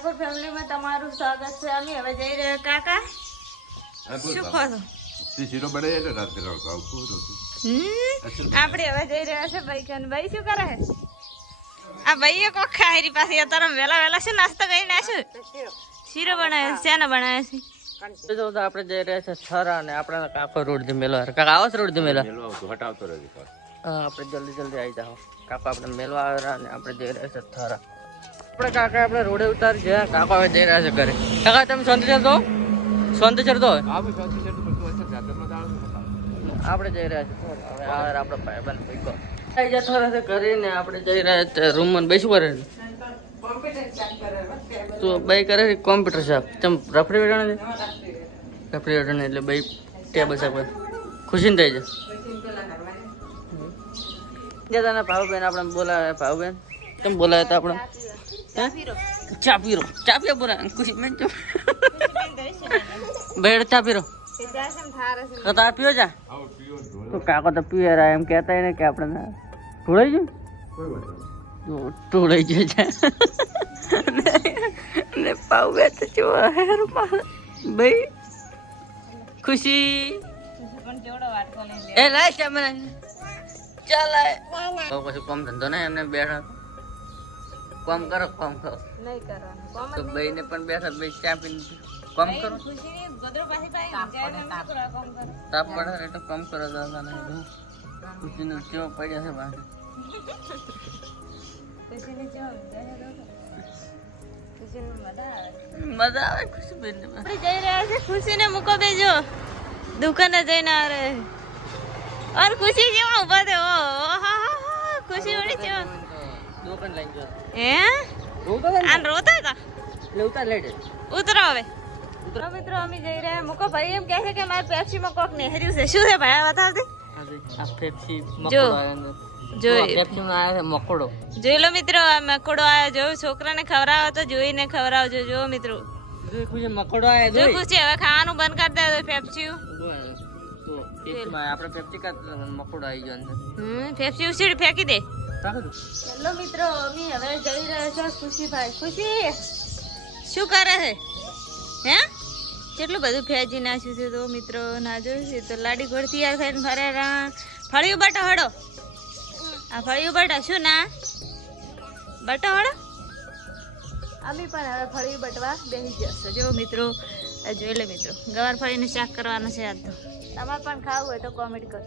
ઠાકોર ફેમિલીમાં તમારું સ્વાગત છે. અમે હવે જઈ રહ્યા કાકા શું ખો છો શીરો બને એટલે રાત્રે રડતો આવતું હતું. હમ? આપણે હવે જઈ રહ્યા છે ભાઈ કન ભાઈ શું કરે છે? આ ભાઈએ કોક ખાયરી પાસે અત્યારે વેલા વેલા શું નાસ્તો કરીને આવ્યો શીરો બનાવે છે શેનો બનાવે છે? તો આપણે જઈ રહ્યા છે થરા અને આપણે કાકો રોડથી મેલવા. કાકા આવો છો રોડથી મેલવા મેલો આવતો હટાવતો રહેજો પાછો. હા આપણે જલ્દી જલ્દી આવી જાઓ. કાકો આપણે મેલવા આવ્યા અને આપણે જઈ રહ્યા છે થરા આપણે કાકા આપણે રોડે ઉતાર ગયા કાકો હવે જઈ રહ્યા છે ઘરે. કાકા તમે શાંતિ ચડતો શાંતિ ચડતો છે. આપણે જઈ રહ્યા આવે આપણો ભાઈબંધ ભેગો આવી જતો રહેશે ઘરે ને આપણે જઈ રહ્યા છે રૂમમાં. બેસું કરે તો બાઈ કરે છે કોમ્પ્યુટર સાહેબ. તેમ રેફ્રિજરેટર વેટાણે રેફ્રિજરેટર એટલે બાઈ ટેબલ સાહેબ ખુશી થઈ જાય. જતા ભાવબેન આપણે બોલાવે ભાવબેન. કેમ બોલાવે હતા આપણે? ચા પીરો ચા પીરો બોલા ખુશી મેં બેડ ચા પીરો કતા પીઓ જા ને. તો કાકો તો પીએ રહ્યા એમ કહેતા ને કે આપણે ઢોળાઈ ગયું. તો ઢોળાઈ ગયું છે ને પાવ બે તો જો હેર ભાઈ ખુશી એ લાય કેમેરા ચાલ. તો પછી કોમ ધંધો નહીં એમને બેઠા કોમ કરો કોમ કરો. નહીં કરવાનું. તો ભાઈ ને પણ બેઠા બે ચા પીને કોમ કરો. ખુશીની ગોદડો પાસે કરવા તાપ પડે એટલે કોમ કરો દાદા ને ખુશીનો કેવો પડ્યા છે પાસે ખુશીની ખુશીને મજા આવે. મજા આવે ખુશી બેન આપણે જઈ રહ્યા છે ખુશીને મૂકો બેજો. દુકાને જઈને આવે ઓર ખુશી જેવા ઊભા થયો ખુશી વળી જેવા. ઉતાર લેટ ઉતરો હવે ઉતરો મિત્રો અમે જઈ રહ્યા મૂકો ભાઈ એમ કહે છે કે મારે પેપ્સીમાં કોક નેહર્યું છે શું છે ભાઈ આ બતાવતી આ પેપ્સી જો. મકોડો આવ્યો અંદર જોઈ પેપ્સી માં આવ્યો છે મકોડો જોઈ લો મિત્રો આ મકોડો આવ્યો જો છોકરાને ખવડાવો તો જોઈને ખવડાવજો જો મિત્રો જો ખુશી મકોડો આવ્યો જો જોઈ ખુશી હવે ખાવાનું બંધ કરી દે તો પેપ્સી તો પેપ્સી માં આપણે પેપ્સી કા મકોડો આવી ગયો અંદર હમ પેપ્સી ઉછીડી ફેંકી દે રાખો તો હેલો મિત્રો અમે હવે જઈ રહ્યા છો ખુશીભાઈ ખુશી શું કરે છે? હે? કેટલું બધું ફેંચી નાખ્યું છે તો મિત્રો ના જોયું છે? તો લાડી ઘોડ તૈયાર થઈને ફરે રા. ફળિયું બટો હડો આ ફળિયું બટો શું ના? બટો હડો અમે પણ હવે ફળિયું બટવા બેસી જશે જો મિત્રો જોઈ લે મિત્રો ગવાર ફળીને શાક કરવાનું છે આજ તો. તમારે પણ ખાવું હોય તો કોમેન્ટ કરો.